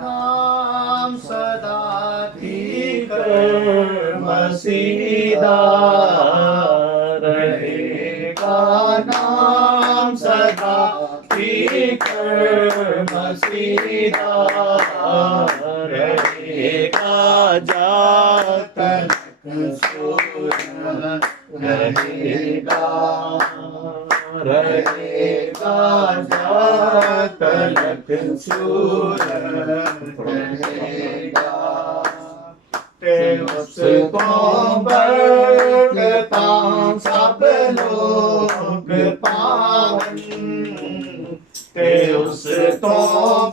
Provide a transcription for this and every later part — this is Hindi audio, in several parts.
नाम सदा ठीक मसीदा रहेगा, नाम सदा ठीक मसीदा रहेगा, जातक सूर रहेगा, रहेगा जातक सूर रहेगा। ते उसको बरकता सब लोग पावन, ते उसको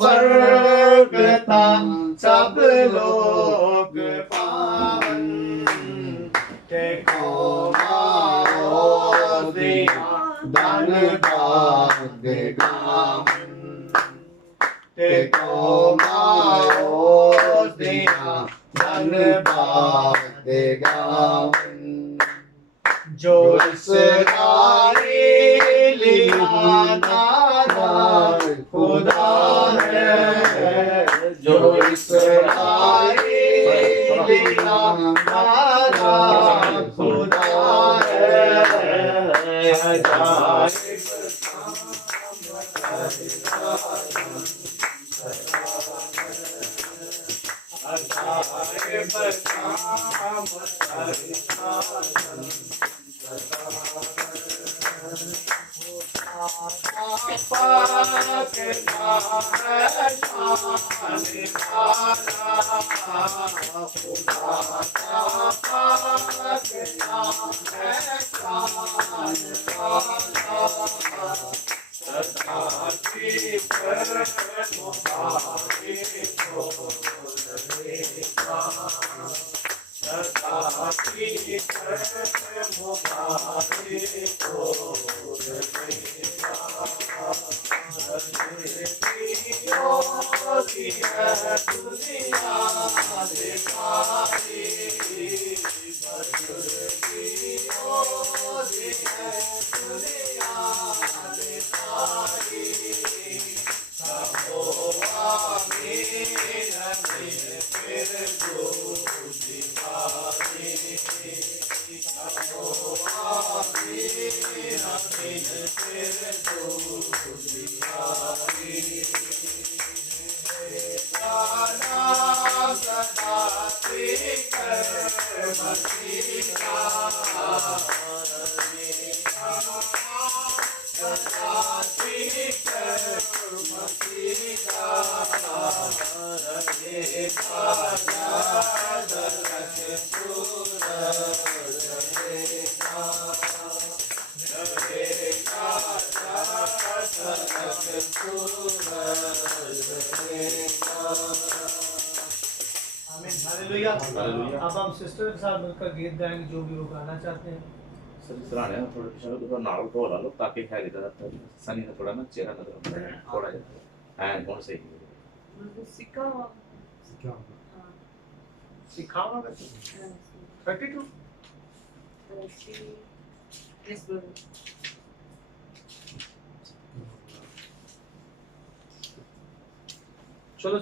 बरकता सब लोग पावन, ते को मारो दिया धन भाग्य गावन, ते को मारो दिया धन भाग्य गावन। जो इसराइली नादा खुदा है, जो इसराइली नादा खुदा है, अब हम सिस्टर के साथ मिलकर गीत गाएंगे जो भी वो गाना चाहते हैं। सर सराहना है थोड़ा पीछे थोड़ा नाड़ू तो ला लो ताकि है इधर सनी का थोड़ा ना चेहरा नजर थोड़ा है कौन सही सिखावा सिखावा 32 yes brother चलो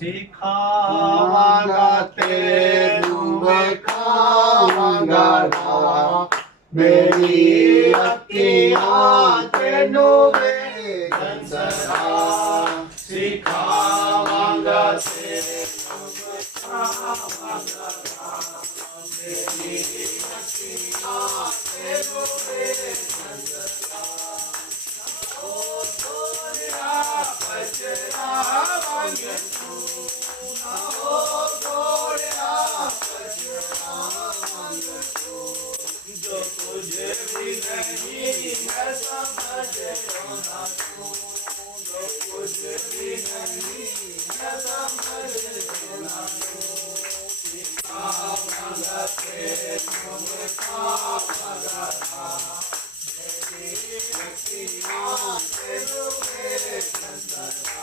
सिखावांगा तेनू खावांगा मेरी अखियां तेनू वेखन सदा, सिखावांगा तेनू खावांगा मेरी अखियां तेनू वेखन सदा। ओ तोरा बचरा वांगे तू ना हो, तोरा बचरा वांगे तू, जो तुझे भी नहीं है समझे ना तू, जो तुझे भी नहीं है समझे ना तू। सिखावांगा तेनू खावांगा मेरी अखियां तेनू वेखन सदा।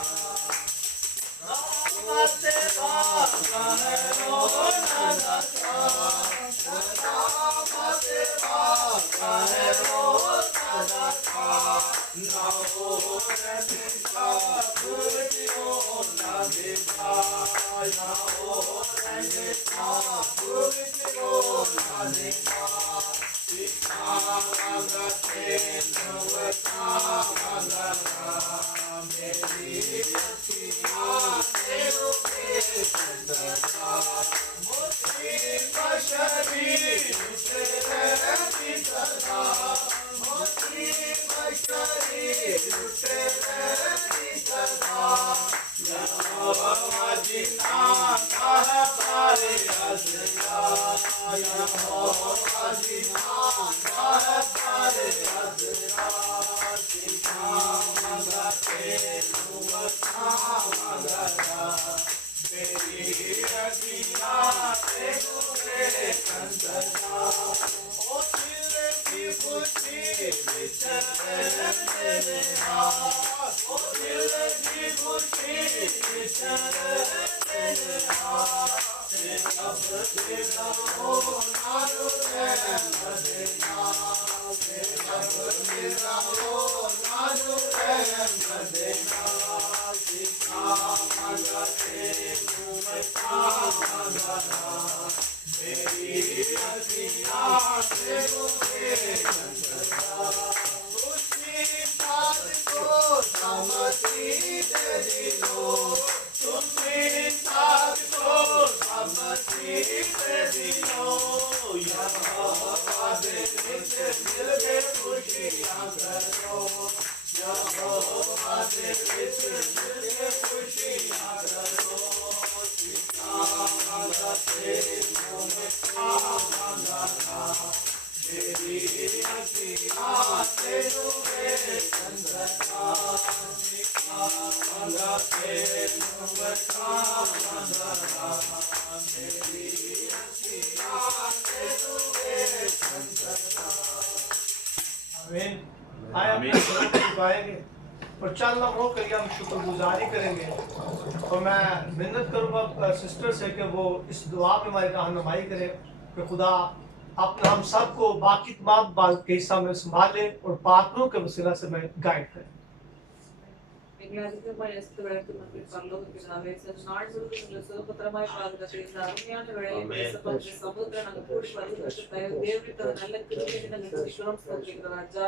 No. आमीन। आए अपने स्वरूप को गाएंगे और चंद लम्हों के लिए हम शुक्रगुजारी करेंगे। और मैं मिन्नत करूँगा सिस्टर से कि वो इस दुआ में हमारी रहनुमाई करे कि खुदा अपना हम सबको बाकी तमाम बात के हिस्सा में संभाले और पात्रों के वसीला से मैं गाइड करें। அதிகமாக எஸ்தவருக்கு நமக்கு பரலோகத்தினாலே சில நாள் முழுவதும் சுதந்திரமாய் பாதுகாத்து இந்த அருமையான வேளையை சமுத்திர நாங்கள் கூடி வருவதற்கு தேவனுக்கு நல்ல கிருபையை நாங்கள் துதிக்கிறோம் சொல்லுகிற ராஜா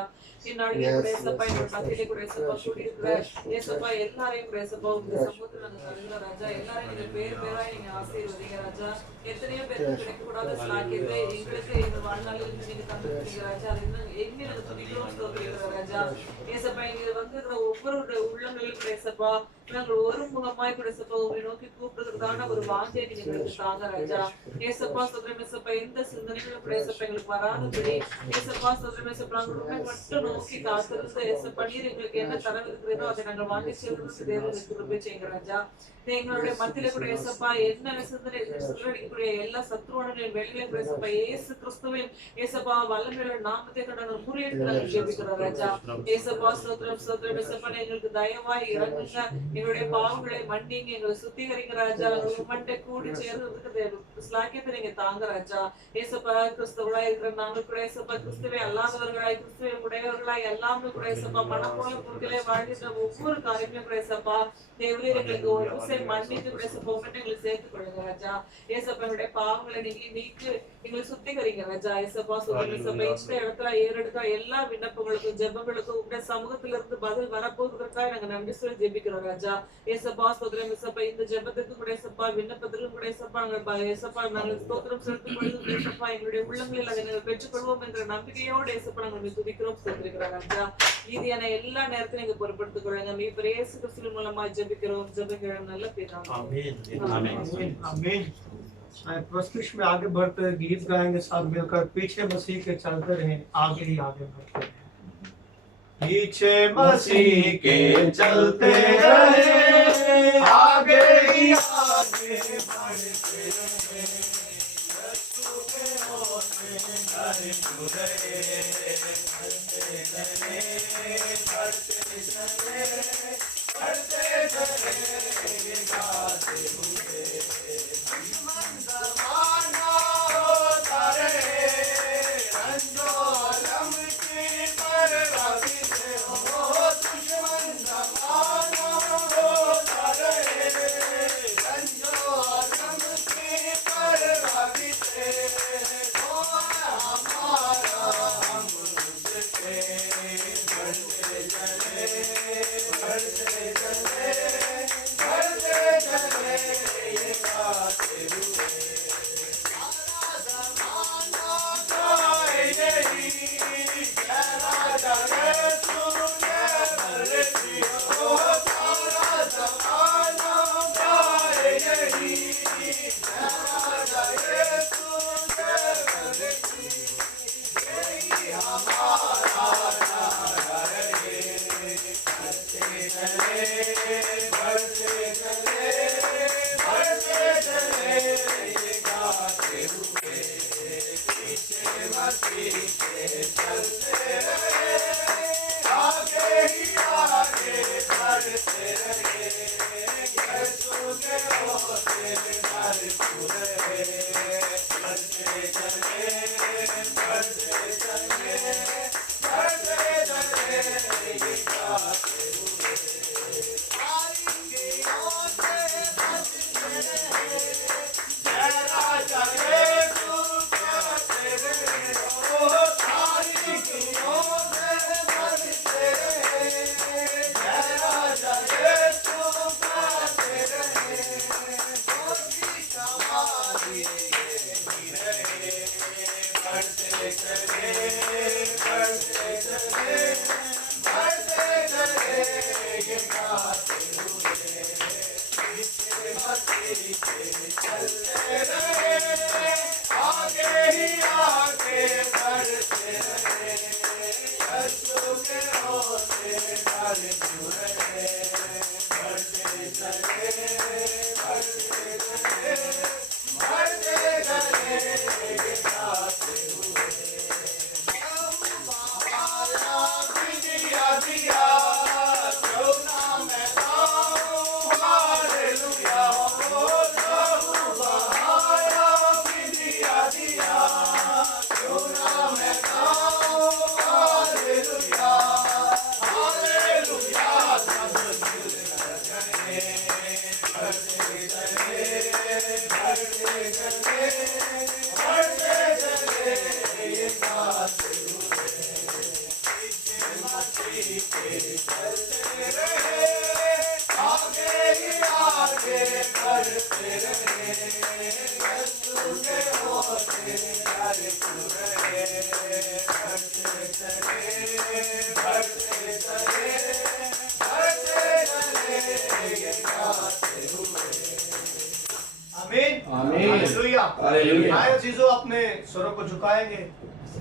இந்நாளிலே கூட ஏசப்பா இந்த மத்தியிலே கூட ஏசப்பா கூடி இருக்கிற ஏசப்பா எல்லாரையும் கூட ஏசப்பா உங்க சமுத்திர நாங்கள் தருகிற ராஜா எல்லாரையும் நீங்க பேர் பேராய் நீங்க ஆசீர்வதிங்க ராஜா எத்தனையோ பேருக்கு கிடைக்கக்கூடாத சாக்கியத்தை எங்களுக்கு இந்த வாழ்நாளில் நீங்க தந்துருக்கீங்க ராஜா அது இன்னும் எங்கே நாங்கள் துதிக்கிறோம் சொல்லுகிற ராஜா ஏசப்பா இங்க வந்து ஒவ்வொரு உள்ளங்களில் ஏசப்பா நாங்கள் ஒரு முகமாய் கூட ஏசப்பா உங்களை நோக்கி கூப்பிடுறதுக்கான ஒரு வாஞ்சை நீங்க எங்களுக்கு தாங்க ராஜா ஏசப்பா சொல்றேன் ஏசப்பா எந்த சிந்தனைகளும் கூட ஏசப்பா எங்களுக்கு வராதபடி ஏசப்பா சொல்றேன் ஏசப்பா நாங்கள் உண்மை மட்டும் நோக்கி காத்திருந்து ஏசப்பா நீர் எங்களுக்கு என்ன தர இருக்கிறதோ அதை நாங்கள் வாங்கி செல்வதற்கு தேவனுக்கு கிருபை செய்யுங்க ராஜா எங்களுடைய மத்தியில கூட ஏசப்பா என்ன சிந்தனை சொல்லக்கூடிய எல்லா சத்துருவான வெளியில கூட ஏசப்பா ஏசு கிறிஸ்துவின் ஏசப்பா வல்லமையுள்ள நாமத்தை நாங்கள் முறியடித்து ஜெபிக்கிறோம் ராஜா ஏசப்பா ஸ்தோத்திரம் ஸ்தோத்திரம் ஏசப்பா எங்களுக்கு தயவாய் இறங்குங்க எங்களுடைய பாவங்களை மன்னிங்க எங்களை சுத்திகரிங்க ராஜா உம்மட்டை கூடி சேர்றதுக்கு ஸ்லாக்கியத்தை நீங்க தாங்க ராஜா ஏசப்பா கிறிஸ்துவர்களாய் இருக்கிற நாங்கள் கூட ஏசப்பா கிறிஸ்துவை அல்லாதவர்களாய் கிறிஸ்துவை உடையவர்களாய் எல்லாமே கூட ஏசப்பா மனப்போல குறுக்கிலே வாழ்கின்ற ஒவ்வொரு காரியங்களும் கூட ஏசப்பா தேவரே எங்களுக்கு ஒரு விஷயம் மன்னித்து கூட ஏசப்பா உம்மட்டை எங்களுக்கு சேர்த்துக் கொள்ளுங்க ராஜா ஏசப்பா எங்களுடைய பாவங்களை நீக்கு எங்களை சுத்திகரிங்க ராஜா ஏசப்பா சொல்லுங்க ஏசப்பா இந்த இடத்துல ஏறெடுக்கிற எல்லா விண்ணப்பங்களுக்கும் ஜெபங்களுக்கும் உங்களுடைய சமூகத்துல இருந்து பதில் வரப்போவதற்காக நாங்க நன்றி சொல்லி ஜெபிக்கிறோம் ராஜா ஏசப்பா ஸ்தோத்திரம் ஏசப்பா இந்த ஜெபத்துக்கு கூட ஏசப்பா விண்ணப்பத்திலும் கூட ஏசப்பா ஏசப்பா நாங்கள் ஸ்தோத்திரம் செலுத்தும் பொழுது ஏசப்பா எங்களுடைய உள்ளங்களில் அதை நாங்கள் பெற்றுக்கொள்வோம் என்ற நம்பிக்கையோடு ஏசப்பா நாங்கள் துதிக்கிறோம் ஸ்தோத்திரிக்கிறோம் ராஜா மீதியான எல்லா நேரத்தையும் நீங்க பொறுப்படுத்திக் கொள்ளுங்க மீ இயேசு கிறிஸ்துவின் மூலமா ஜெபிக்கிறோம் ஜெபிக்கிறோம் நல்ல பிதாவே आमीन आमीन। प्रस्तुत में आगे बढ़ते गीत गाएंगे साथ मिलकर पीछे मसीह के चलते रहें आगे ही आगे बढ़ते हैं पीछे मसीह के चलते रहे आगे ही आगे बढ़ते रहे यीशु के होते बढ़ते रहे बढ़ते चले गाते हुए दुश्मन जमाना होता रहे रंजो अलम की परवासी से हो दुश्मन हालेलुया। आए चीजों अपने स्वरों को झुकाएंगे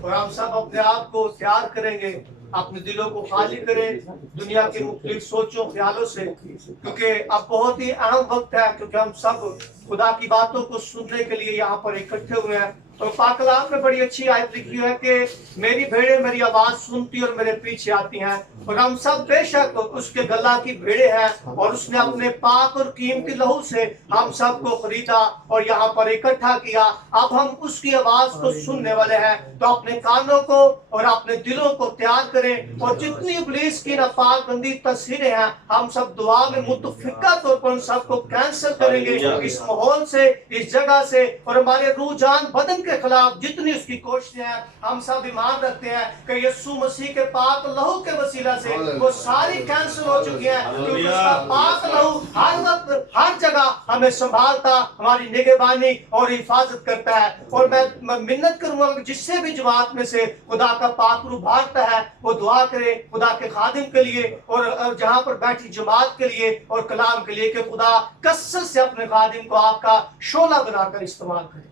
और हम सब अपने आप को तैयार करेंगे, अपने दिलों को खाली करें दुनिया की मुख्तलिफ सोचों ख्यालों से, क्योंकि अब बहुत ही अहम वक्त है, क्योंकि हम सब खुदा की बातों को सुनने के लिए यहाँ पर इकट्ठे हुए हैं। और पाक कलाम में बड़ी अच्छी आयत लिखी है कि मेरी भेड़ें मेरी आवाज सुनती और मेरे पीछे आती हैं, और हम सब बेशक उसके गला की भेड़ें हैं, और उसने अपने पाक और कीमती लहू से हम सबको खरीदा और यहाँ पर इकट्ठा किया। अब हम उसकी आवाज को सुनने वाले हैं, तो अपने कानों को और अपने दिलों को तैयार करें, और जितनी इब्लीस की नापाक गंदी तस्वीरें हैं हम सब दुआ में मुतफिका तौर पर उन सबको कैंसिल करेंगे, इस माहौल से, इस जगह से, और हमारे रूह जान बदन के खिलाफ जितनी उसकी कोशिशें हैं हम सब ईमान रखते हैं कि यीशु मसीह के पाक लहू के वसीला से वो सारी कैंसिल हो चुकी है, क्योंकि उसका पाक लहू हर वक्त हर जगह हमें संभालता, हमारी निगहबानी और हिफाजत करता है। और मैं मिन्नत करूंगा कि जिससे भी जमात में से खुदा का पाक रूह भागता है वो दुआ करे खुदा के खादिम के लिए और जहां पर बैठी जमात के लिए और कलाम के लिए, कि खुदा कसरत से अपने खादिम को आपका शोला बनाकर इस्तेमाल करे।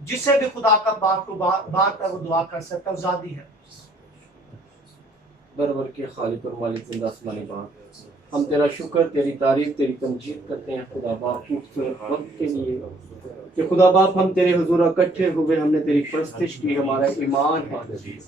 जिससे भी खुदा का बात को बात है वो दुआ कर सकता है, आजादी है। बरबर के खालिक और मालिक जिंदा आसमानी बाप, हम तेरा शुक्र, तेरी तारीफ, तेरी तमजीद करते हैं खुदा बाप खूबसूरत वक्त के लिए कि खुदा बाप हम तेरे हुजूर इकट्ठे हुए, हमने तेरी परस्तिश की। हमारा ईमान है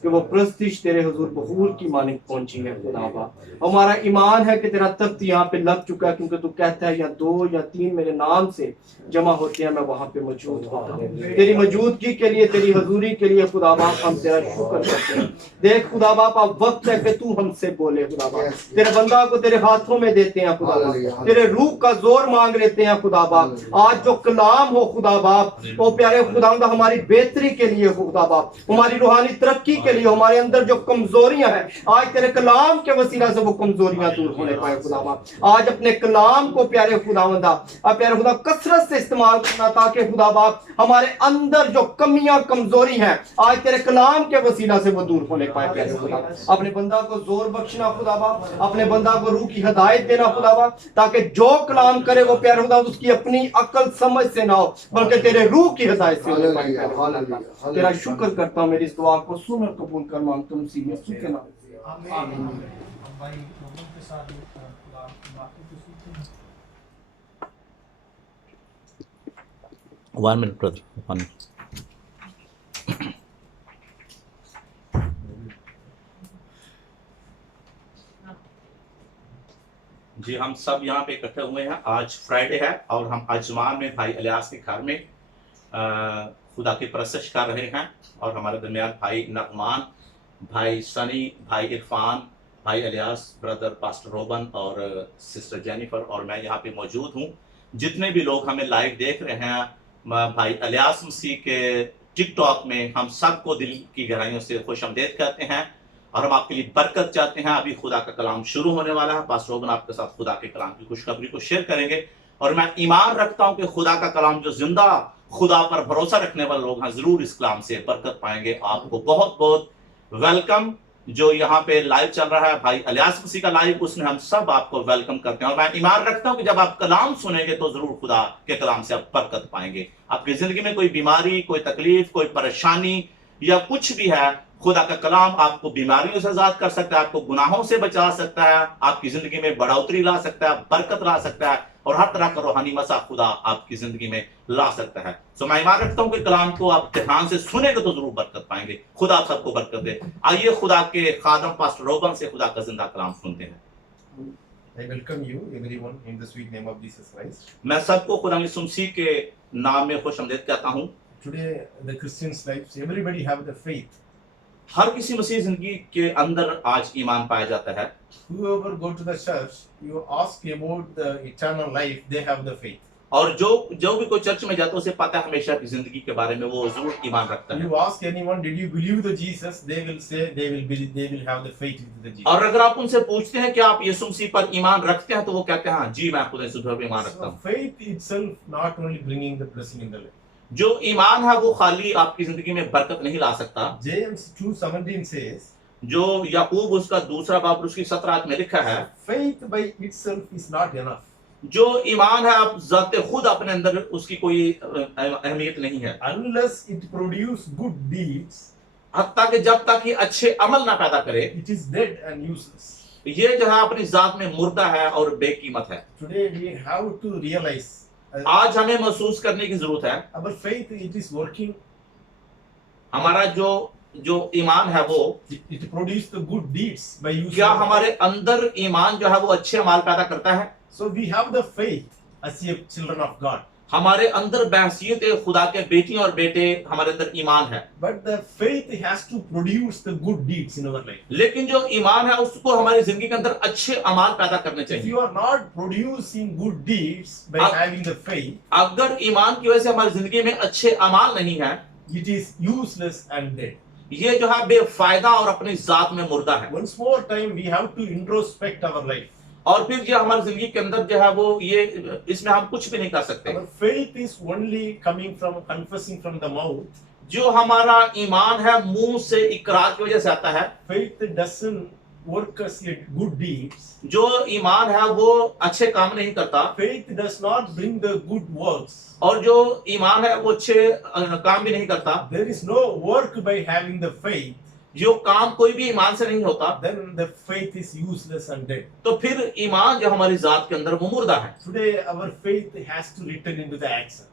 कि वो परस्तिश तेरे हुजूर बहूर की मानिक पहुंची है खुदा बाप। हमारा ईमान है कि तेरा तख्त यहाँ पे लग चुका है, क्योंकि तू कहता है या 2 या 3 मेरे नाम से जमा होते हैं मैं वहां पे मौजूद होता हूँ। तेरी मौजूदगी के लिए, तेरी हजूरी के लिए खुदा बाप हम तेरा शुक्र करते हैं। देख खुदा बाप अब वक्त है कि तू हमसे बोले खुदा बाप, तेरे बंदा को तेरे हाथों हाथों में देते हैं खुदा हालेलुया, बाप, तेरे रूह का जोर मांग लेते हैं खुदा बाप। आज जो कलाम हो खुदा बाप, ओ प्यारे खुदावंद हमारी बेहतरी के लिए हो खुदा बाप, हमारी रूहानी तरक्की के लिए, हमारे अंदर जो कमजोरियां हैं आज तेरे कलाम के वसीला से वो कमजोरियां दूर होने पाए खुदा बाप। आज अपने कलाम को प्यारे खुदावंदा प्यारे खुदा कसरत से इस्तेमाल करना, ताकि खुदा बाप हमारे अंदर जो कमियां कमजोरी हैं आज तेरे कलाम के वसीला से वो दूर होने पाए प्यारे खुदा। अपने बंदा को जोर बख्शना खुदा बाप, अपने बंदा को रूह की हिदायत देना खुदा बाप, ताकि जो कलाम करे वो प्यारे खुदा उसकी अपनी अकल समझ से ना हो, बल्कि तेरे रूह की हिदायत से होने पाए प्यारे खुदा। तेरा शुक्र करता हूं, मेरी इस दुआ को सुन और कबूल कर मांगता हूं मसीह यीशु के नाम से, आमीन। आमीन। हम भाई लोगों के साथ खुदा की बातों को सुनते हैं। 1 minute brother, 1 minute. जी हम सब यहाँ पे इकट्ठे हुए हैं। आज फ्राइडे है और हम अजमान में भाई इलियास के घर में खुदा की परस्तिश कर रहे हैं, और हमारे दरमियान भाई नगमान, भाई सनी, भाई इरफान, भाई इलियास, ब्रदर पास्टर रोबन और सिस्टर जेनिफर, और मैं यहाँ पे मौजूद हूँ। जितने भी लोग हमें लाइव देख रहे हैं, भाई इलियास मसीह के टिकटॉक में हम सबको दिल की गहराइयों से खुशामदीद कहते हैं, और हम आपके लिए बरकत चाहते हैं। अभी खुदा का कलाम शुरू होने वाला है। पास्टर रोबन आपके साथ खुदा के कलाम की खुशखबरी को शेयर करेंगे, और मैं ईमान रखता हूं कि खुदा का कलाम, जो जिंदा खुदा पर भरोसा रखने वाले लोग हैं, जरूर इस कलाम से बरकत पाएंगे। आपको बहुत बहुत वेलकम। जो यहाँ पे लाइव चल रहा है भाई इलियास मसीह का लाइव, उसमें हम सब आपको वेलकम करते हैं, और मैं ईमान रखता हूं कि जब आप कलाम सुनेंगे तो जरूर खुदा के कलाम से आप बरकत पाएंगे। आपकी जिंदगी में कोई बीमारी, कोई तकलीफ, कोई परेशानी या कुछ भी है, खुदा का कलाम आपको बीमारियों से आजाद कर सकता है, आपको गुनाहों से बचा सकता है, आपकी जिंदगी में बढ़ोतरी ला सकता है, बरकत ला सकता है, और हर तरह का रूहानी मसा खुदा आपकी जिंदगी में ला सकता है। सो मैं ईमान रखता हूं कि कलाम को आप ध्यान से सुनेंगे तो जरूर बरकत पाएंगे। खुदा आप सबको बरकत दे। आइए खुदा के खादम पास्टर रोबन से खुदा का जिंदा कलाम सुनते हैं। I welcome you, everyone, in the sweet name of Jesus Christ. मैं सबको खुदा यीशु मसीह के नाम में खुशामदीद कहता हूं। Today, the Christian's lives, everybody have the faith. हर किसी मसीह जिंदगी के अंदर आज ईमान पाया जाता है। Whoever go to the church, you ask about the eternal life, they have the faith. और जो भी कोई चर्च में जाता है उसे पता है हमेशा की जिंदगी के बारे में, वो जरूर ईमान रखता है। You ask anyone, did you believe the Jesus? They will say they will have the faith in the Jesus. और अगर आप उनसे पूछते हैं कि आप यीशु मसीह पर ईमान रखते हैं, तो वो कहते हैं हाँ जी, मैं खुदा यीशु पर ईमान रखता So हूँ। faith itself not only bringing the blessing in the life. जो ईमान है वो खाली आपकी जिंदगी में बरकत नहीं ला सकता। James 2:17 says, जो याकूब उसका दूसरा बाब उसकी 17 में लिखा है, faith by itself is not enough. जो ईमान है आप जाते खुद अपने अंदर उसकी कोई अहमियत नहीं है, Unless it produce good deeds, हत्ता कि जब तक ये अच्छे अमल ना पैदा करे, it is dead and useless. ये जो है अपनी जात में मुर्दा है और बेकीमत है। Today we have to realize आज हमें महसूस करने की जरूरत है our faith, it is working. हमारा जो ईमान है वो It produces the good deeds by using. क्या हमारे अंदर ईमान जो है वो अच्छे अमाल पैदा करता है। So we have the faith as a children of God. हमारे अंदर बहसीयत खुदा के बेटियां और बेटे, हमारे अंदर ईमान है, But the faith has to produce the good deeds in our life. लेकिन जो ईमान है उसको हमारी जिंदगी के अंदर अच्छे अमाल पैदा करने If चाहिए। you are not producing good deeds by Ab- having the faith, अगर ईमान की वजह से हमारी जिंदगी में अच्छे अमाल नहीं है, it is useless and dead. ये जो है बेफायदा और अपनी जात में मुर्दा है। Once more time, we have to introspect our life. और फिर जो हमारी जिंदगी के अंदर जो है वो ये इसमें हम कुछ भी नहीं कर सकते। Our faith is only coming from confessing from the mouth. जो हमारा ईमान है मुंह से इकरार की वजह से आता है। Faith doesn't work as a good deeds. जो ईमान है वो अच्छे काम नहीं करता, Faith does not bring the good works. और जो ईमान है वो अच्छे काम भी नहीं करता। There is no work by having the faith. जो काम कोई भी ईमान से नहीं होता, Then the faith is useless and dead. तो फिर ईमान जो हमारी जात के अंदर वो मुर्दा है। Today our faith has to return into the action.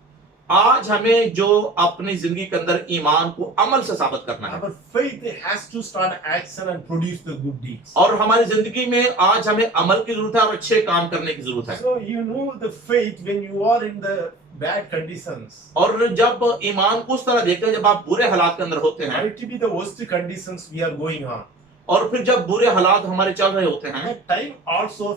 आज हमें जो अपनी जिंदगी के अंदर ईमान को अमल से साबित करना है, Our faith has to start action and produce the good deeds. और हमारी जिंदगी में आज हमें अमल की जरूरत है और अच्छे काम करने की जरूरत है। So you know the faith when you are in the bad conditions. और जब ईमान को उस तरह देखते हैं जब आप बुरे हालात के अंदर होते हैं, Might be the worst conditions we are going on. और फिर जब बुरे हालात हमारे चल रहे होते हैं, At time also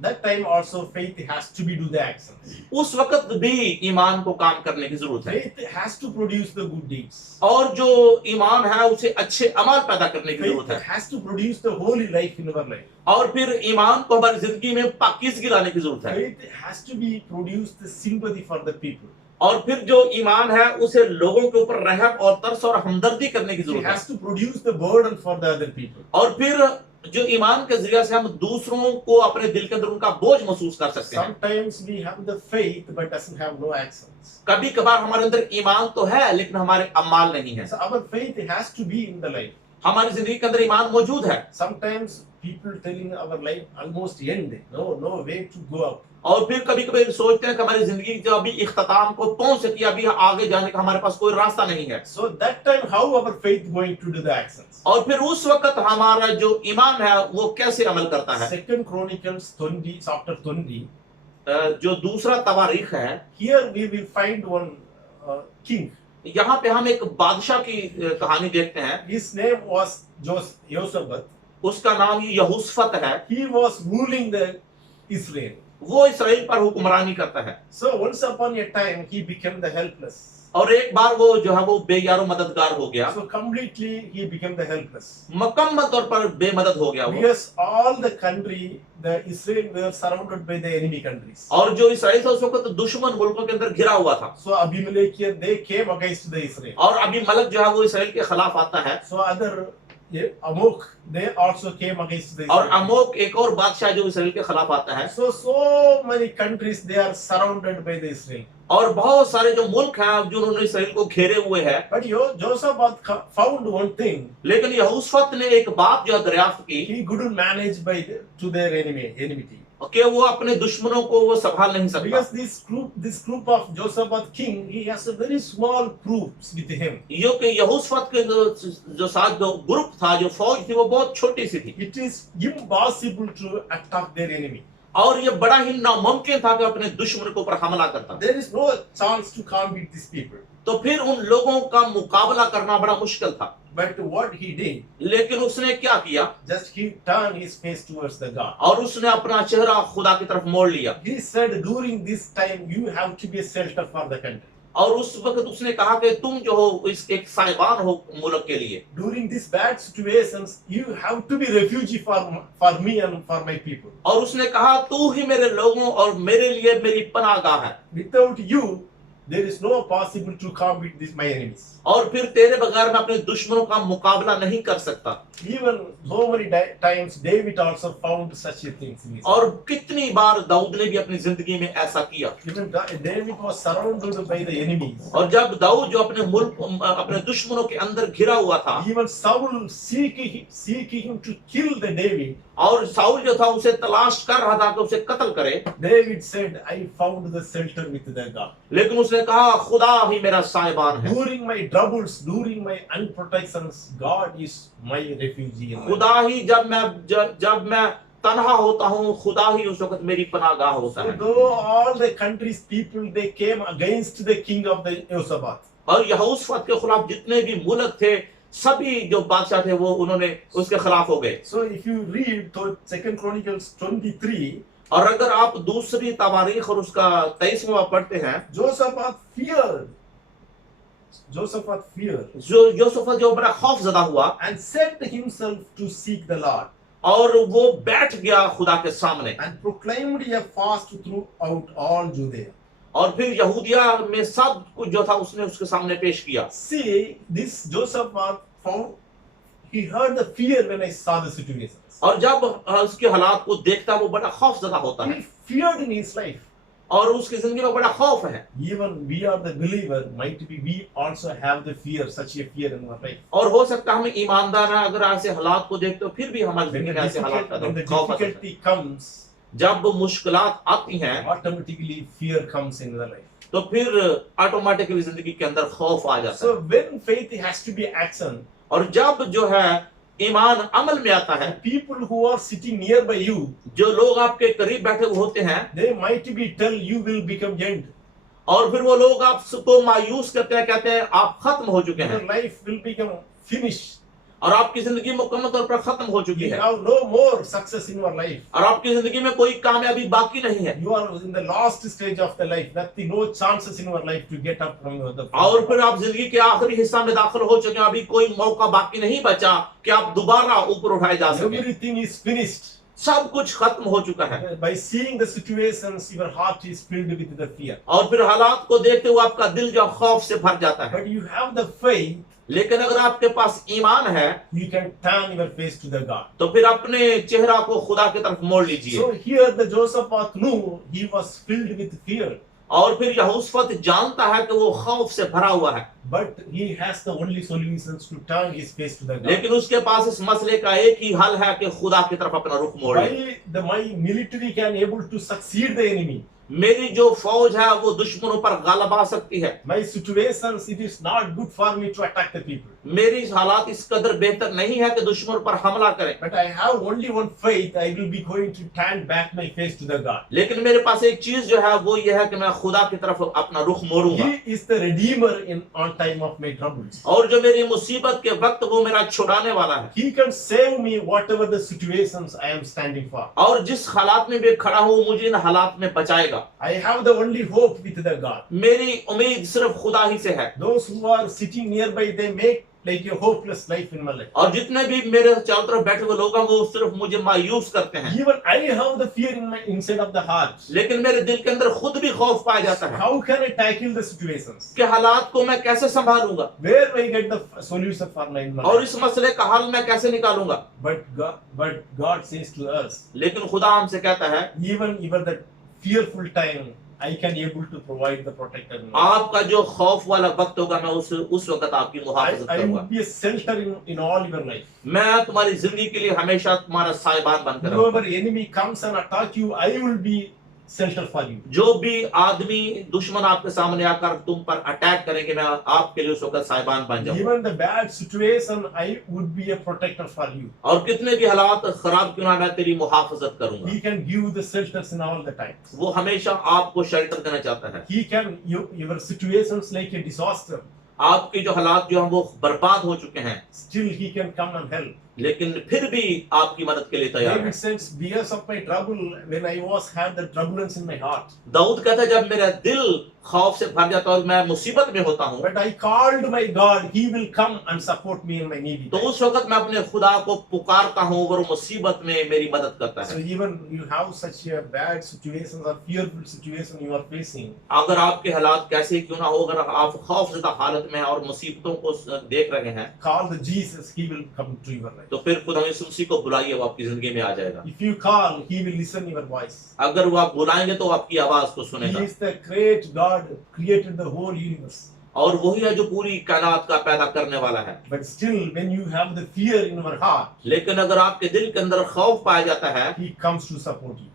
that time also faith has to be do the actions. उस वक्त भी ईमान को काम करने की जरूरत है, Faith has to produce the good deeds. और जो ईमान है उसे अच्छे अमल पैदा करने की जरूरत Faith है, has to produce the holy life in our life. और फिर ईमान को हमारी जिंदगी में पाकीज़गी लाने की जरूरत है, Faith has to be produce the sympathy for the people. और फिर जो ईमान है उसे लोगों के ऊपर रहम और तरस और हमदर्दी करने की It जरूरत है, has to produce the burden for the other people. और फिर जो ईमान के जरिए से हम दूसरों को अपने दिल के अंदर उनका बोझ महसूस कर सकते हैं। Sometimes we have the faith but doesn't have no actions. कभी कभार हमारे अंदर ईमान तो है लेकिन हमारे अमाल नहीं है। So our faith has to be in the life. हमारी जिंदगी के अंदर ईमान मौजूद है, Sometimes people telling our life almost end. No way to go up. और फिर कभी कभी सोचते हैं कि हमारी जिंदगी जो अभी इख्तिताम को पहुंच सकी, अभी आगे जाने का हमारे पास कोई रास्ता नहीं है। So that time how our faith going to do the actions? और फिर उस वक्त हमारा जो ईमान है वो कैसे अमल करता है। Second Chronicles 20 chapter 20. जो दूसरा तवारीख है, Here we will find one king. यहाँ पे हम एक बादशाह की कहानी देखते हैं। His name was Josaphat. उसका नाम यहोशफत है, He was ruling the Israel. वो इसराइल पर हुक्मरानी करता है। So once upon a time he became the helpless. और एक बार वो जो है वो बेयारो मददगार हो गया, So completely he became the helpless. मुकम्मल तौर पर बेमदद हो गया वो। Because all the country, the Israel were surrounded by the enemy countries. और जो इसराइल था उस वक्त दुश्मन मुल्कों के अंदर घिरा हुआ था, So Abimelech they came against the Israel. और अभी मलक जो है वो इसराइल के खिलाफ आता है, So other Amok they also came against the और Israel. अमोक एक और बादशाह जो इसराइल के खिलाफ आता है, So many countries they are surrounded by the Israel. और बहुत सारे जो मुल्क हैं जो उन्होंने इसराइल को घेरे हुए हैं। But Josaphat found one thing. लेकिन यहोशफत ने एक बात जो दरियाफ्त की He couldn't manage to their enmity. कि वो अपने दुश्मनों को वो संभाल नहीं सकता, Because this group of Josaphat king, he has a very small troops with him. यो कि यहोशफत के जो साथ जो ग्रुप था, जो फौज थी, वो बहुत छोटी सी थी, It is impossible to attack their enemy. और ये बड़ा ही नामुमकिन था कि अपने दुश्मन के ऊपर हमला करता। There is no chance to combat these people. तो फिर उन लोगों का मुकाबला करना बड़ा मुश्किल था। But what he did, लेकिन उसने क्या किया, just he turned his face towards the God. और उसने अपना चेहरा खुदा की तरफ मोड़ लिया, He said, during this time, you have to be a shelter for the country. और उस वक्त उसने कहा कि तुम जो हो इस एक साहिबान हो मुल्क के लिए, During these bad situations, you have to be refugee for me and for my people. और उसने कहा तू ही मेरे लोगों और मेरे लिए मेरी पनाहगाह है, Without you, there is no possible to combat my enemies. और फिर तेरे बगैर मैं अपने दुश्मनों का मुकाबला नहीं कर सकता। Even so many times, David also found such a things in his life. और कितनी बार दाऊद ने भी अपनी जिंदगी में ऐसा किया, Even David was surrounded by the enemies. और जब दाऊद जो अपने मुल्क अपने दुश्मनों के अंदर घिरा हुआ था, Even Saul seeking him to kill the David. और साउल जो था उसे तलाश कर रहा था कि उसे कत्ल करे, David said, I found the shelter with the God. लेकिन उसने कहा खुदा ही मेरा साहिबान है, During my troubles, during my unprotections, God is my refuge. in my life. खुदा ही जब मैं तन्हा होता हूँ, खुदा ही उस वक्त मेरी पनाहगाह होता So है। though all the country's people they came against the king of the Josaphat. और यहोशफत के खिलाफ जितने भी मुल्क थे, सभी जो बादशाह थे वो उन्होंने उसके खिलाफ हो गए। So if you read to 2 Chronicles 23, और अगर आप दूसरी तवारीख और उसका 23वां पढ़ते हैं, Josaphat feared जो यहोशफत जो बड़ा खौफजदा हुआ, and set himself to seek the Lord और वो बैठ गया खुदा के सामने, and proclaimed a fast throughout all Judea. और फिर यहूदिया में सब कुछ जो था उसने उसके सामने पेश किया। See, this Josaphat found, he heard the fear when I saw the situations. और जब उसके हालात को देखता वो बड़ा खौफजदा होता है, He feared in his life. और उसकी जिंदगी में बड़ा खौफ है। Even we are the believer, might be we also have the fear, such a fear in our life. और हो सकता है हम ईमानदार हैं, अगर ऐसे हालात को देखते हो फिर भी हमारी When जिंदगी the में ऐसे हालात पैदा when the होते हैं, खौफ आता है। difficulty comes, जब मुश्किलात आती हैं automatically fear comes in the life. तो फिर ऑटोमेटिकली जिंदगी के अंदर खौफ आ जाता है। So when faith has to be action, और जब जो है ईमान अमल में आता है, the people who are sitting nearby you, जो लोग आपके करीब बैठे हुए होते हैं, they might be tell you will become end. और फिर वो लोग आपको मायूस करते हैं, कहते हैं आप खत्म हो चुके Your हैं, life will become finished. और आपकी जिंदगी मुकम्मल तौर पर खत्म हो चुकी You है have no more success in your life. और आपकी जिंदगी में कोई कामयाबी बाकी नहीं है You are in the last stage of the life. Nothing, no chances in your life to get up from the और फिर आप जिंदगी के आखिरी हिस्सा में दाखिल हो चुके हैं, अभी कोई मौका बाकी नहीं बचा कि आप दोबारा ऊपर उठाए जा सकें। Everything is finished. सब कुछ खत्म हो चुका है By seeing the situations, your heart is filled with the fear. और फिर हालात को देखते हुए आपका दिल जो खौफ से भर जाता है। But you have the faith, लेकिन अगर आपके पास ईमान है you can turn your face to the God. तो फिर अपने चेहरा को खुदा की तरफ मोड़ लीजिए। So here the Josaphat knew he was filled with fear, और फिर यहोशफत जानता है कि वो खौफ से भरा हुआ है, but he has the only solutions to turn his face to the God. लेकिन उसके पास इस मसले का एक ही हल है कि खुदा की तरफ अपना रुख मोड़ ले। My military can able to succeed the enemy. मेरी जो फौज है वो दुश्मनों पर गालिब आ सकती है। My situations, it is not good for me to attack the people. मेरी हालात इस कदर बेहतर नहीं है कि दुश्मन पर हमला करें, But I have only one faith, I will be going to turn back my face to the God. लेकिन मेरे पास एक चीज जो है वो ये है कि मैं खुदा की तरफ अपना रुख मोड़ूंगा He is the redeemer in on time of my troubles. और जो मेरी मुसीबत के वक्त वो मेरा छुड़ाने वाला है He can save me whatever the situations I am standing for. और जिस हालात में भी खड़ा हूँ मुझे इन हालात में बचाएगा। I have the only hope with the God. मेरी उम्मीद सिर्फ खुदा ही से है Those who are sitting nearby, they make like a hopeless life in my life. और जितने भी मेरे चारों तरफ बैठे हुए लोग हैं वो सिर्फ मुझे मायूस करते हैं, Even I have the fear in my inside of the heart. लेकिन मेरे दिल के अंदर खुद भी खौफ पाया जाता है How can I tackle the situations? कि हालात को मैं कैसे संभालूंगा Where will I get the solution for my और life? इस मसले का हल मैं कैसे निकालूंगा। But God says to us, लेकिन खुदा हमसे कहता है even the fearful time, I can able to provide the protector. आपका जो खौफ वाला वक्त होगा मैं उस वक्त आपकी मुहाफिजत I करूंगा। would be a shelter in all your life. मैं तुम्हारी जिंदगी के लिए हमेशा तुम्हारा साहिबान बनकर रहूंगा। Whoever enemy comes and attack you, I will be shelter for you. जो भी आदमी दुश्मन आपके सामने आकर तुम पर अटैक करेंगे मैं आपके लिए उस वक्त साहिबान बन जाऊंगा। Even the bad situation, I would be a protector for you. और कितने भी हालात खराब क्यों ना मैं तेरी मुहाफिजत करूंगा। He can give the shelters in all the times. वो हमेशा आपको शेल्टर देना चाहता है। He can your situations like a disaster. आपके जो हालात जो हैं वो बर्बाद हो चुके हैं, Still he can come and help. लेकिन फिर भी आपकी मदद के लिए तैयार है। David says, because of my trouble, when I had the turbulence in my heart, Dawood कहता है जब मेरा दिल खौफ से भर जाता है और मैं मुसीबत में होता हूँ but I called my God, He will come and support me in my need. तो उस वक्त मैं अपने खुदा को पुकारता हूँ और मुसीबत में मेरी mदद करता So है। even you have such a bad situations or fearful situation you are facing, अगर आपके हालात कैसे क्यों ना हो, अगर आप खौफजदा हालत में हैं और मुसीबतों को देख रहे हैं call the Jesus, He will come to your life. तो फिर खुदा यीशु मसीह को बुलाइए, वो आपकी जिंदगी में आ जाएगा। If you call, He will listen your voice. अगर वो आप बुलाएंगे तो आपकी आवाज को He सुनेगा। is the great God, created the whole universe. और वही है जो पूरी कायनात का पैदा करने वाला है। But still, when you have the fear in your heart, लेकिन अगर आपके दिल के अंदर खौफ पाया जाता है He comes to support you.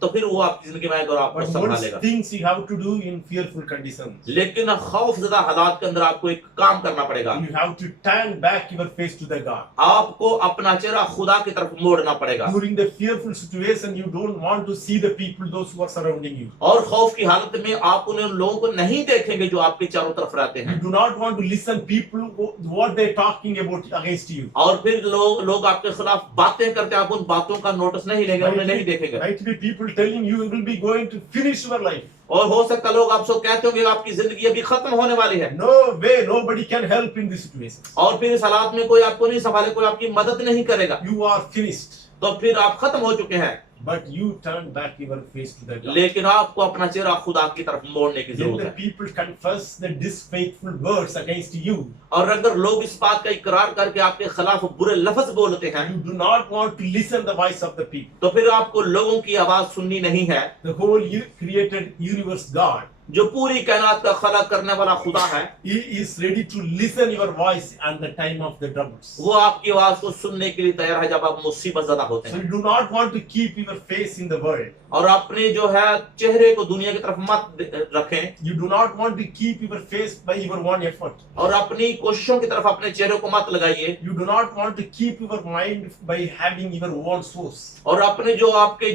तो फिर वो आपकी जिंदगी में आएगा और आपको But what संभालेगा। things you have to do in fearful conditions? लेकिन खौफजदा हालात के अंदर आपको एक काम करना पड़ेगा, You have to turn back your face to the God. आपको अपना चेहरा खुदा की तरफ मोड़ना पड़ेगा। During the fearful situation, you don't want to see the people, those who are surrounding you. और खौफ की हालत में आप उन लोगों को नहीं देखेंगे जो आपके चारों तरफ रहते You हैं। do not want to listen people what they're talking about against you. और फिर लोग आपके खिलाफ बातें करते हैं, आप उन बातों का नोटिस नहीं लेंगे, उन्हें नहीं देखेंगे। Might be people telling you will be going to finish your life. और हो सकता लोग आपसे कहते होंगे आपकी जिंदगी अभी खत्म होने वाली है No way, nobody can help in this situation. और फिर इस हालात में कोई आपको नहीं संभाले, कोई आपकी मदद नहीं करेगा, You are finished. तो फिर आप खत्म हो चुके हैं। But you turn back your face to the God. लेकिन आपको अपना चेहरा खुदा की तरफ मोड़ने की When जरूरत the है। people confess the disfaithful words against you, और अगर लोग इस बात का इकरार करके आपके खिलाफ बुरे लफ्ज बोलते हैं you do not want to listen the voice of the people. तो फिर आपको लोगों की आवाज सुननी नहीं है। The whole created universe God, जो पूरी कायनात का खला करने वाला खुदा है He is ready to listen your voice at the time of the troubles. वो आपकी आवाज को सुनने के लिए तैयार है जब आप मुसीबत ज़दा होते So हैं। you do not want to keep your face in the world. और अपने जो है चेहरे को दुनिया की तरफ मत रखें You do not want to keep your face by your one effort. और अपनी कोशिशों की तरफ अपने चेहरे को मत लगाइए You do not want to keep your mind by having your own source. और अपने जो आपके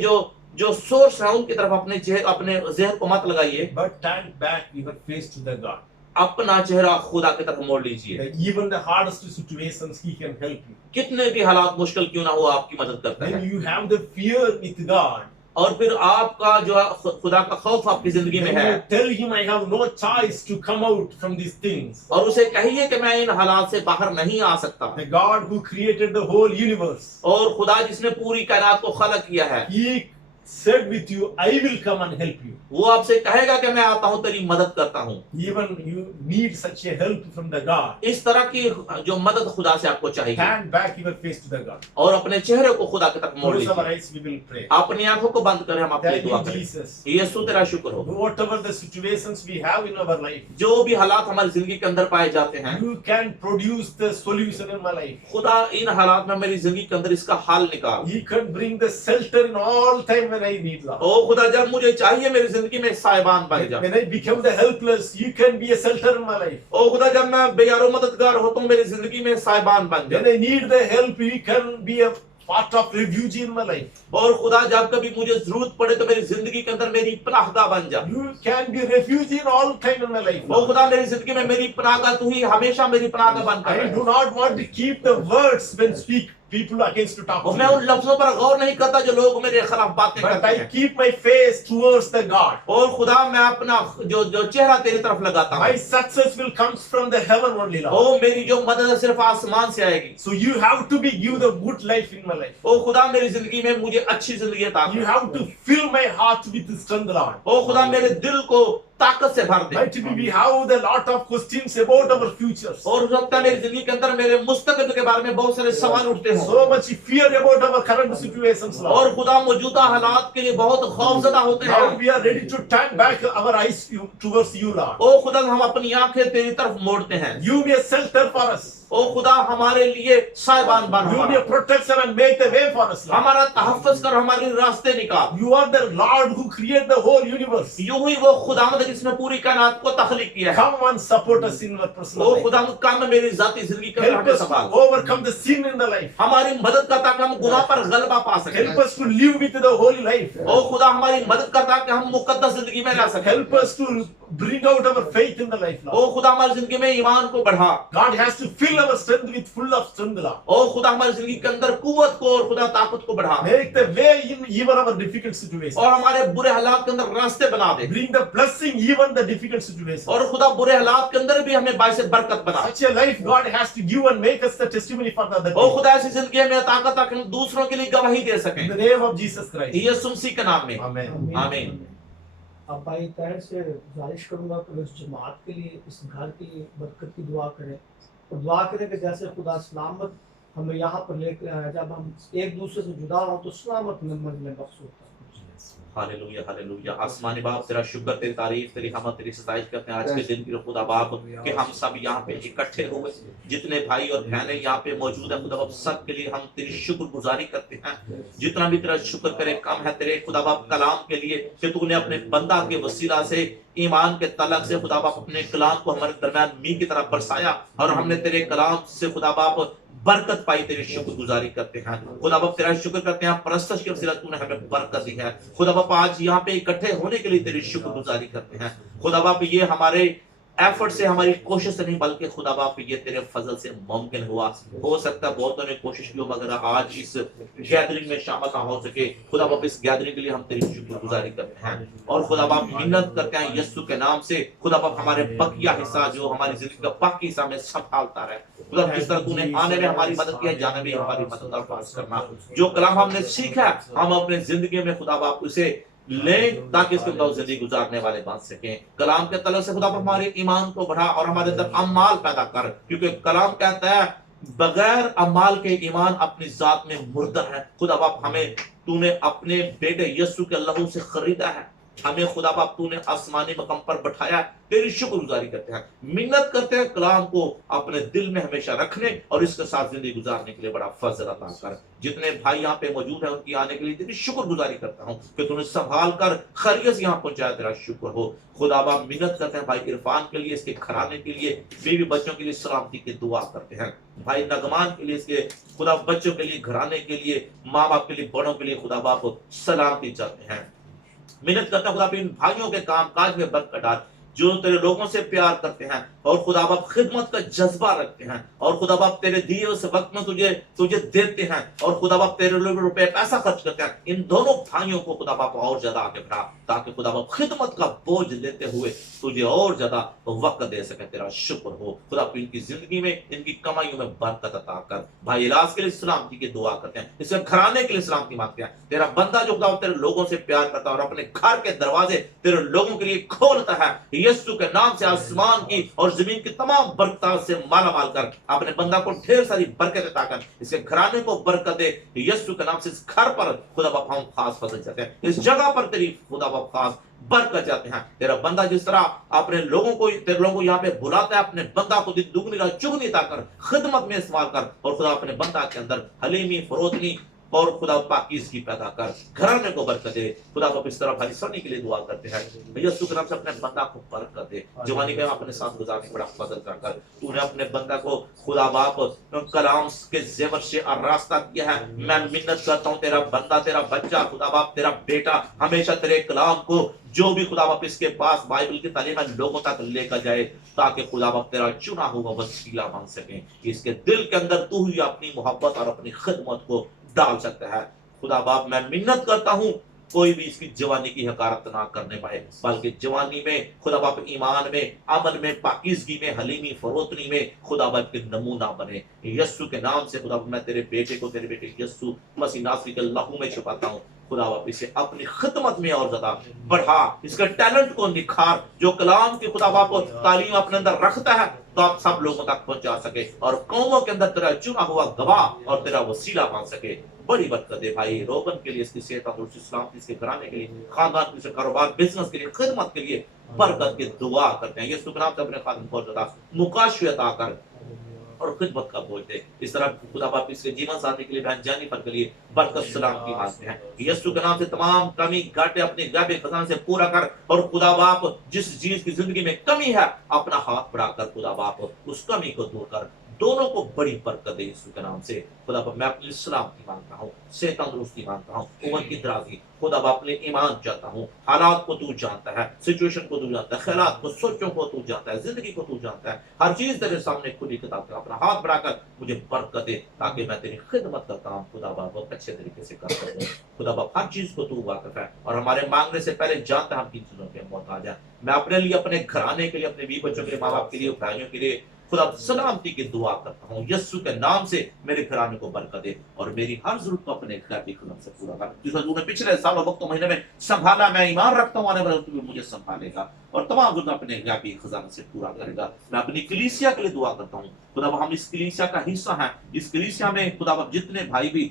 जो सोर्स है उनकी तरफ अपने जहन को मत लगाइए, But turn back your face to the God. अपना चेहरा खुदा की तरफ मोड़ लीजिए। Even the hardest situations, He can help you. कितने भी हालात मुश्किल क्यों ना हो, आपकी मदद करता When है। you have the fear with God, और फिर आपका जो खुदा का खौफ आपकी जिंदगी में then है, you tell Him, I have no choice to come out from these things. और उसे कहिए कि मैं इन हालात से बाहर नहीं आ सकता। The God who created the whole universe, और खुदा जिसने पूरी कायनात को खलक किया है, He said with you, I will come and help you. वो आपसे कहेगा कि मैं आता हूं, तेरी मदद करता हूं। Even you need such a help from the God. इस तरह की जो मदद खुदा से आपको चाहिए, Turn back your face to the God. और अपने चेहरे को खुदा की तरफ मोड़ Close our लीजिए। eyes, we will pray. अपनी आंखों को बंद करें, हम आपके लिए Thank दुआ you, करें। Jesus. यीशु तेरा शुक्र हो। Whatever the situations we have in our life, जो भी हालात हमारी जिंदगी के अंदर पाए जाते हैं, you can produce the solution in my life. खुदा इन हालात में मेरी जिंदगी के अंदर इसका हल निकाल। He can bring the shelter in all time when I need love. ओ खुदा, जब मुझे चाहिए मेरी जिंदगी में साहिबान बन जा। When I become the helpless, you can be a shelter in my life. ओ खुदा, जब मैं बेयारो मददगार होता हूँ, मेरी जिंदगी में साहिबान बन जा। When I need the help, you can be a part of refuge in my life. और खुदा, जब कभी मुझे जरूरत पड़े तो मेरी जिंदगी के अंदर मेरी पनाहगाह बन जा। You can be refuge in all time in my life. ओ खुदा, मेरी जिंदगी में मेरी पनाहगाह तू ही हमेशा मेरी पनाहगाह बनकर I रहे। do not want to keep the words when speak people against to talk और to मैं me. उन लफ्जों पर गौर नहीं करता जो लोग मेरे खिलाफ बातें But करते I हैं। keep my face towards the God. और खुदा, मैं अपना जो चेहरा तेरी तरफ लगाता My हूँ। success will come from the heaven only, Lord. ओ मेरी जो मदद है सिर्फ आसमान से आएगी। So you have to be give the good life in my life. ओ खुदा, मेरी जिंदगी में मुझे अच्छी जिंदगी अता You कर। have to fill my heart with strength, Lord. ओ खुदा, मेरे दिल को ताकत से भर दे। Might be we have a lot of questions about our futures. और हो सकता है मेरी जिंदगी के अंदर मेरे मुस्तकबिल के बारे में बहुत सारे सवाल उठते हों। So much fear about our current situations, Lord. और खुदा, मौजूदा हालात के लिए बहुत खौफजदा होते Now हैं। we are ready to turn back our eyes towards you, Lord. ओ खुदा, हम अपनी आंखें तेरी तरफ मोड़ते हैं। You be a shelter for us. ओ खुदा, हमारे लिए साहिबान बन, You be a protection and make the way for us, Lord. हमारा तहफ़्फ़ुज़ कर, हमारे रास्ते निकाल। You are the Lord who created the whole universe. यूं ही वो खुदावंद है जिसने पूरी कायनात को तख्लीक किया है। Come and support us in our personal O life. खुदावंद, काम मेरी जाती जिंदगी के अंदर Help हमें us to संभाल। overcome the sin in the life. हमारी मदद करता कि हम गुनाह पर गलबा पा Help सकें। us to live with the holy life. ओ खुदा, हमारी मदद करता कि हम मुकद्दस जिंदगी में रह सकें। Help us to bring out our faith in the life, Lord. ओ खुदा, हमारी जिंदगी में ईमान को बढ़ा। God has to fill our strength with full of strength, Lord. ओ खुदा, हमारी जिंदगी के अंदर कुव्वत को और खुदा ताकत को बढ़ा। Make the way in even our difficult situations. और हमारे बुरे हालात के अंदर रास्ते बना दे। Bring the blessing even the difficult situations. और खुदा, बुरे हालात के अंदर भी हमें बाइस बरकत बना। Such a life God has to give and make us the testimony for the other O people. खुदा, ऐसी जिंदगी हमें ताकत ताकि हम दूसरों के लिए गवाही दे In सकें। the name of Jesus Christ. यीशु मसीह के नाम में Amen. आमीन। अब भाई तहर से गुजारिश करूंगा कि इस जमात के लिए, इस घर की बरकत की दुआ करें और दुआ करें कि जैसे खुदा सलामत हमें यहाँ पर ले, जब हम एक दूसरे से जुदा हों तो सलामत मंजिलें बख्श होता है। Hallelujah, hallelujah. आसमानी बाप, तेरा शुक्र, तेरी तारीफ, तेरी हमद, तेरी सताइश करते हैं आज के दिन की खुदा बाप कि हम सब यहाँ पे इकट्ठे हुए, जितने भाई और बहनें यहाँ पे मौजूद हैं खुदा बाप, सब के लिए हम तेरी शुक्रगुजारी करते हैं। जितना भी तेरा शुक्र करे कम है तेरे खुदा बाप कलाम के लिए कि तूने अपने बंदा के वसीला से ईमान के तलक से खुदा बाप अपने कलाम को हमारे दरमियान मी की तरह बरसाया और हमने तेरे कलाम से खुदा बाप बरकत पाई। तेरी शुक्रगुजारी करते हैं खुदा बाप, तेरा शुक्र करते हैं परस्तश के वसीला तूने हमें बरकत दी है। खुदा बाप, आज यहाँ पे इकट्ठे होने के लिए तेरी शुक्रगुजारी करते हैं। खुदा बाप, ये हमारे एफर्ट से, हमारी कोशिश से नहीं बल्कि खुदा बाप ये तेरे फजल से मुमकिन हुआ। हो सकता है बहुतों ने कोशिश की हो मगर आज इस गैदरिंग में शामिल ना हो सके। खुदा बाप, इस गैदरिंग के लिए हम तेरी शुक्रगुजारी करते हैं और खुदा बाप मिन्नत करते हैं यीशु के नाम से खुदा बाप हमारे बकिया हिस्सा जो हमारी जिंदगी का बाकी हिस्सा में संभालता रहे। खुदा, जिस तरह तूने आने में हमारी मदद की है, जाने में हमारी मदद और पास करना। जो कलाम हमने सीखा हम अपने जिंदगी में खुदा बाप उसे ले ताकि इसके मुताबिक जिंदगी गुजारने वाले बन सकें। कलाम के तलक से खुदा हमारे ईमान को बढ़ा और हमारे अंदर अमाल पैदा कर, क्योंकि कलाम कहता है बगैर अमाल के ईमान अपनी जात में मुर्दा है। खुदा बाप, हमें तूने अपने बेटे यीशु के लहू से खरीदा है, हमें खुदा बाप तूने आसमानी मकाम पर बैठाया। तेरी शुक्रगुजारी करते हैं, मिन्नत करते हैं कलाम को अपने दिल में हमेशा रखने और इसके साथ जिंदगी गुजारने के लिए बड़ा फजल अता कर। जितने भाई यहाँ पे मौजूद हैं उनकी आने के लिए तेरी शुक्रगुजारी करता हूँ कि तूने संभाल कर खैरियत यहाँ पहुंचाया। तेरा शुक्र हो खुदा बाप। मिन्नत करते हैं भाई इरफान के लिए, इसके घराने के लिए, बीवी बच्चों के लिए सलामती की दुआ करते हैं। भाई नगमान के लिए, इसके खुदा बच्चों के लिए, घराने के लिए, माँ बाप के लिए, बड़ों के लिए खुदा बाप सलामती चाहते हैं। मिन्नत करता खुदा इन भाइयों के काम काज में बरकत डाल, जो तेरे लोगों से प्यार करते हैं और खुदा बाप खिदमत का जज्बा रखते हैं और खुदा बाप तेरे दिए उस वक्त में तुझे तुझे देते हैं और खुदा बाप तेरे लोग रुपए पैसा खर्च करते हैं, इन दोनों भाइयों को खुदा बाप और ज्यादा आगे बढ़ा ताकि खुदा बाप खिदमत का बोझ लेते हुए तुझे और ज्यादा वक्त दे सके। तेरा शुक्र हो खुदा, इनकी जिंदगी में इनकी कमाइयों में बरकत अता कर। भाई इलाज के लिए सलामती की दुआ करते हैं, इसके घराने के लिए सलामती मांगते हैं। तेरा बंदा जो खुदा तेरे लोगों से प्यार करता है और अपने घर के दरवाजे तेरे लोगों के लिए खोलता है, यीशु के नाम से आसमान की और जमीन की तमाम बरकत से माला माल कर अपने बंदा को ढेर सारी बरकत अता कर, इसके घराने को बरकत दे यीशु के नाम से। इस घर पर खुदा बाप हम खास फसल जाते हैं, इस जगह पर तेरी खुदा बाप खास बरकत जाते हैं। तेरा बंदा जिस तरह अपने लोगों को तेरे लोगों को यहाँ पे बुलाता है, अपने बंदा को दुगनी रात चुगनी कर खिदमत में इस्तेमाल कर और खुदा अपने बंदा के अंदर हलीमी फरोतनी और खुदा पाकीज़गी पैदा कर, घराने को बरकत दे। खुदा बाप इस तरह भाई सनी के लिए दुआ करते हैं, यीशु के नाम से अपने बंदा को बरकत दे। जवानी में अपने साथ गुजारने बड़ा फजल कर, तूने अपने बंदा को खुदा बाप कलाम के जेवर से रास्ता किया है। मैं मिन्नत करता हूँ तेरा बंदा, तेरा बच्चा, खुदा बाप तेरा बेटा हमेशा तेरे कलाम को जो भी खुदा बाप इसके पास बाइबल की तालीम है लोगों तक लेकर जाए, ताकि खुदा बाप तेरा चुना हुआ वसीला बन सके। इसके दिल के अंदर तू ही अपनी मोहब्बत और अपनी खिदमत को डाल सकता है। खुदा बाप मैं मिन्नत करता हूँ कोई भी इसकी जवानी की हकारत ना करने पाए, बल्कि जवानी में खुदा बाप ईमान में, अमल में, पाकीज़गी में, हलीमी फरोतनी में खुदा बाप के नमूना बने। यीशु के नाम से खुदा बाप मैं तेरे बेटे को, तेरे बेटे यीशु मसीह नासरी के लहू में छुपाता हूँ। खुदा बाप इसे अपनी खिदमत में और ज्यादा बढ़ा, इसके टैलेंट को निखार, जो कलाम की खुदा बाप तालीम अपने अंदर रखता है तो आप सब लोगों तक पहुंचा सके और कौमों के अंदर तेरा चुना हुआ गवाह और तेरा वसीला बन सके। बड़ी बरकत दे भाई रोगन के लिए, इसकी सेहत और सलामती, इसके घराने के लिए, खानदान के लिए, कारोबार बिजनेस के लिए, खिदमत के लिए बरकत की दुआ करते हैं। यीशु के नाम से अपने खादिम को ज्यादा मुकाशियत आकर और खिदमत का बोझ दे। इस तरह खुदा बाप इसके जीवन साथी के लिए, बहन जेनिफर के लिए बरकत सलाम की मांगते हैं। यीशु के नाम से तमाम कमी घाटे अपने गैबे खजाने से पूरा कर और खुदा बाप जिस चीज की जिंदगी में कमी है अपना हाथ बढ़ाकर खुदा बाप उस कमी को दूर कर, दोनों को बड़ी बरकत दे यीशु के नाम से। खुदा बाप मैं अपनी सलामती मांगता हूँ, सेहत तंदुरुस्ती मांगता हूँ, उम्र की दराजी, खुदा बाप अपने ईमान चाहता हूँ। हालात को तू जानता है, सिचुएशन को तू जानता है, ख्यालात को, सोचों को तू जानता है, जिंदगी को तू जानता है। हर चीज तेरे सामने खुली किताब का अपना हाथ बढ़ाकर मुझे बरकत दे ताकि मैं तेरी खिदमत का काम खुदा बाप अच्छे तरीके से कर सकूं। खुदा बाप हर चीज को तू वाकिफ है और हमारे मांगने से पहले जानता है हम किन चीजों के मोहताज हैं। मैं अपने लिए, अपने घराने के लिए, अपने बीवी बच्चों के लिए, माँ बाप के लिए, भाइयों के लिए खुदा सलामती की दुआ करता हूँ। यीशु के नाम से मेरे घराने को बरकत दे और मेरी हर जरूरत को अपने गैबी खुदा से पूरा कर। जिस तूने पिछले साल और वक्त महीने में संभाला, मैं ईमान रखता हूँ आने वाले वक्त में मुझे संभालेगा और तमाम जरूरत अपने गैबी खजाने से पूरा करेगा। मैं अपनी कलीसिया के लिए दुआ करता हूँ। खुदा हम इस कलीसिया का हिस्सा हैं, इस कलीसिया में खुदा जितने भाई भी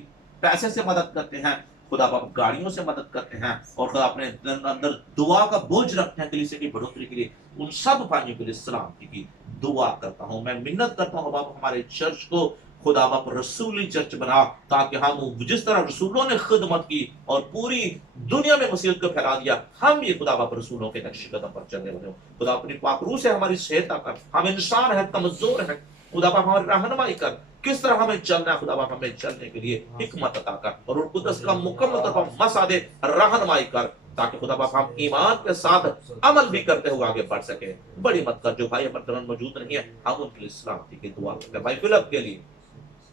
पैसे से मदद करते हैं, खुदा बाप गाड़ियों से मदद करते हैं और खुदा अपने अंदर दुआ का बोझ रखते हैं कलीसिया की बढ़ोतरी के लिए, उन सब भाइयों के लिए सलामती की दुआ करता हूं। मैं मिन्नत करता हूं बाप हमारे चर्च को खुदा बाप रसूली चर्च बना, ताकि हम जिस तरह रसूलों ने खिदमत की और पूरी दुनिया में मसीहत को फैला दिया, हम ये खुदा बाप रसूलों के नक्शे कदम पर चलने वाले हो। खुदा अपनी पाक रूह से हमारी सहायता कर, हम इंसान है, कमजोर है, खुदा बाप हमारी रहनुमाई कर, किस तरह हमें चलना है खुदा बाप हमें चलने के लिए हिकमत अता कर और कुदस का मुकम्मल तौर पर मसा दे, रहनुमाई कर, ताकि खुदा बाप हम ईमान के साथ अमल भी करते हुए आगे बढ़ सके। बड़ी मत कर जो भाई हमारे दरमियान मौजूद नहीं है, हम उनके लिए सलामती की दुआ करते हैं। भाई फिलिप के लिए,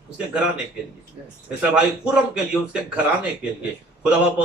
उसके घराने के लिए, ऐसा भाई खुरम के लिए, उसके घराने के लिए, खुदा बाप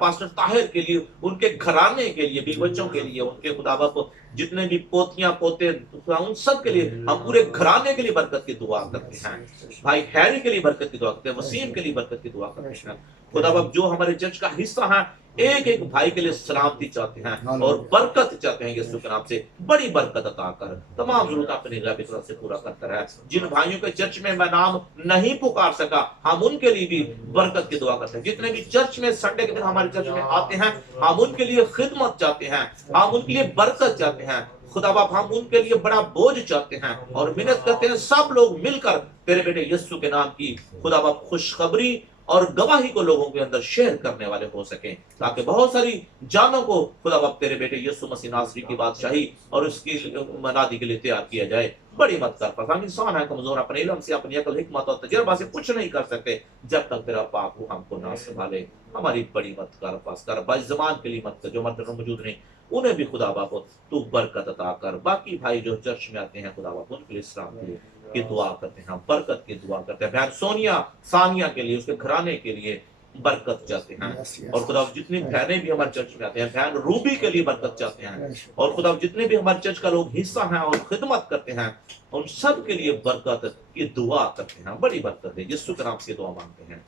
पास्टर ताहिर के लिए, उनके घराने के लिए, भी बच्चों के लिए, उनके खुदा बाप जितने भी पोतियां पोते उन सब के लिए हम पूरे घराने के लिए बरकत की दुआ करते हैं। भाई हैरी के लिए बरकत की दुआ करते हैं, वसीम के लिए बरकत की दुआ करते हैं। खुदा बाप जो हमारे चर्च का हिस्सा है, एक एक भाई के लिए सलामती चाहते हैं और बरकत चाहते हैं। यीशु के नाम से बड़ी बरकत अता कर, तमाम जरूरत अपने गैबी तरफ से पूरा करता रहे। जिन भाइयों के चर्च में मैं नाम नहीं पुकार सका, हम उनके लिए भी बरकत की दुआ करते हैं। जितने भी चर्च में संडे के दिन हमारे चर्च में आते हैं, हम उनके लिए खिदमत चाहते हैं, हम उनके लिए बरकत चाहते हैं। खुदा बाप हम उनके लिए बड़ा बोझ चाहते हैं और मिन्नत करते हैं सब लोग मिलकर तेरे बेटे यीशु के नाम की खुदा बाप खुशखबरी और गवाही को लोगों के अंदर शेयर करने वाले हो सके, ताकि बहुत सारी जानों को खुदा बाप तेरे बेटे यीशु मसीह नासरी की बादशाही और उसकी मनादी के लिए तैयार किया जाए। बड़ी मत कर पास, हम इंसान है कमजोर, अपने इल्म से अपनी अकल हिकमत और तजर्बा से कुछ नहीं कर सकते जब तक तेरा पाक वो हमको ना संभाले। हमारी बड़ी मत कर पास कर, बाइस जमान के लिए मत कर, जो मर्द मौजूद नहीं उन्हें भी खुदा बाप तू बरकत अता कर। बाकी भाई जो चर्च में आते हैं खुदा बाप उनके लिए इस्लाम के लिए की दुआ करते हैं, हम बरकत की दुआ करते हैं। बहन सोनिया सानिया के लिए, उसके घराने के लिए बरकत चाहते हैं। और खुदा जितनी बहनें भी हमारे चर्च में आते हैं, बहन रूबी के लिए बरकत चाहते हैं। और खुदा जितने भी हमारे चर्च का लोग हिस्सा हैं और खिदमत करते हैं, उन सब के लिए बरकत की दुआ करते हैं। बड़ी बरकत है, यीशु के नाम से दुआ मांगते हैं,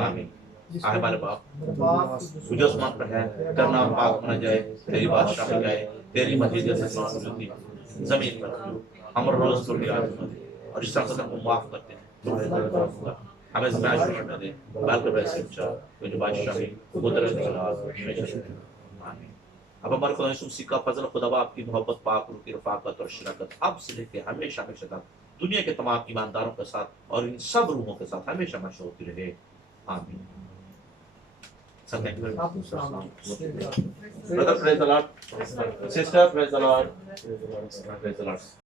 आमीन। आए हमारे बाप तुझे आसमान पर है, तेरा नाम पाक होना जाए, तेरी बादशाह हो जाए, तेरी मर्जी जैसे आसमान में होती जमीन पर। हम रोज को और इस तरह को माफ करते हैं, हमें ज़िम्मेदार करने दे, बालक वैसे अच्छा जो बादशाही कुदरत आमीन। अब हमारे खुदा यीशु मसीह का फजल, खुदा आपकी मोहब्बत, पाक रूह की रफ़ाकत और शराकत अब से लेकर हमेशा हमेशा तक दुनिया के तमाम ईमानदारों के साथ और इन सब रूहों के साथ हमेशा हमेशा होती रहे, आमीन। Brother, praise the Lord. Sister, praise the Lord. Praise the Lord.